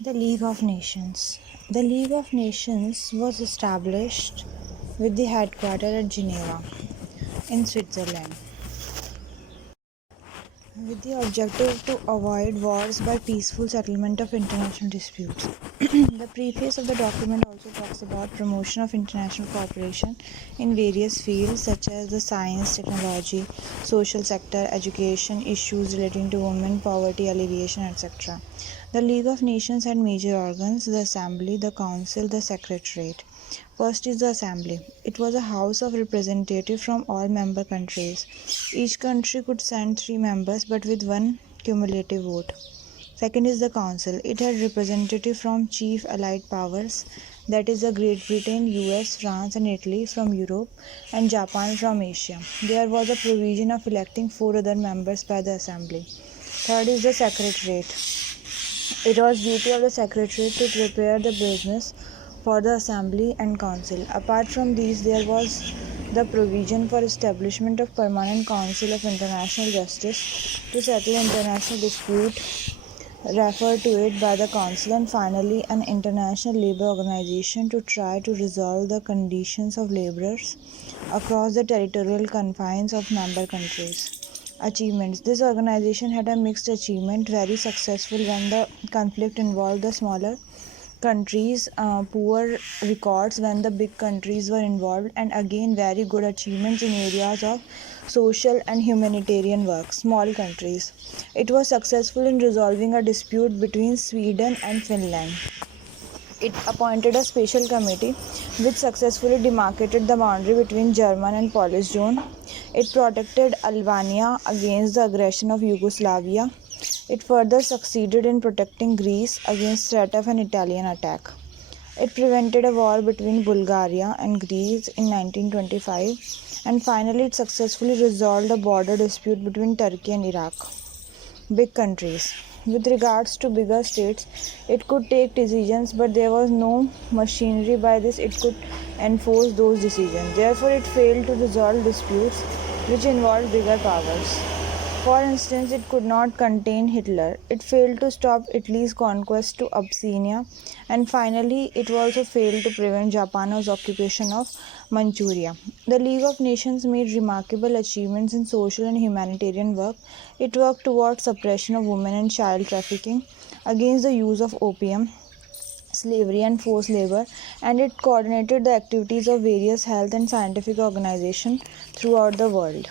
The League of Nations. The League of Nations was established with the headquarters at Geneva, in Switzerland, with the objective to avoid wars by peaceful settlement of international disputes. The preface of the document also talks about promotion of international cooperation in various fields such as the science, technology, social sector, education, issues relating to women, poverty alleviation, etc. The League of Nations had major organs: the Assembly, the Council, the Secretariat. First is the Assembly. It was a house of representatives from all member countries. Each country could send 3 members but with one cumulative vote. Second is the Council. It had representatives from chief allied powers, that is the Great Britain, US, France and Italy from Europe, and Japan from Asia. There was a provision of electing 4 other members by the Assembly. Third is the Secretariat. It was duty of the Secretariat to prepare the business for the Assembly and Council. Apart from these, there was the provision for establishment of permanent Council of International Justice to settle international dispute referred to it by the Council, and finally an international labour organization to try to resolve the conditions of labourers across the territorial confines of member countries. Achievements. This organization had a mixed achievement: very successful when the conflict involved the smaller countries, poor records when the big countries were involved, and again very good achievements in areas of social and humanitarian work, small countries. It was successful in resolving a dispute between Sweden and Finland. It appointed a special committee which successfully demarcated the boundary between German and Polish zone. It protected Albania against the aggression of Yugoslavia. It further succeeded in protecting Greece against threat of an Italian attack. It prevented a war between Bulgaria and Greece in 1925, and finally it successfully resolved a border dispute between Turkey and Iraq. Big countries. With regards to bigger states, it could take decisions, but there was no machinery by this it could enforce those decisions. Therefore, it failed to resolve disputes which involved bigger powers. For instance, it could not contain Hitler. It failed to stop Italy's conquest to Abyssinia, and finally, it also failed to prevent Japan's occupation of Manchuria. The League of Nations made remarkable achievements in social and humanitarian work. It worked towards suppression of women and child trafficking, against the use of opium, slavery and forced labor, and it coordinated the activities of various health and scientific organizations throughout the world.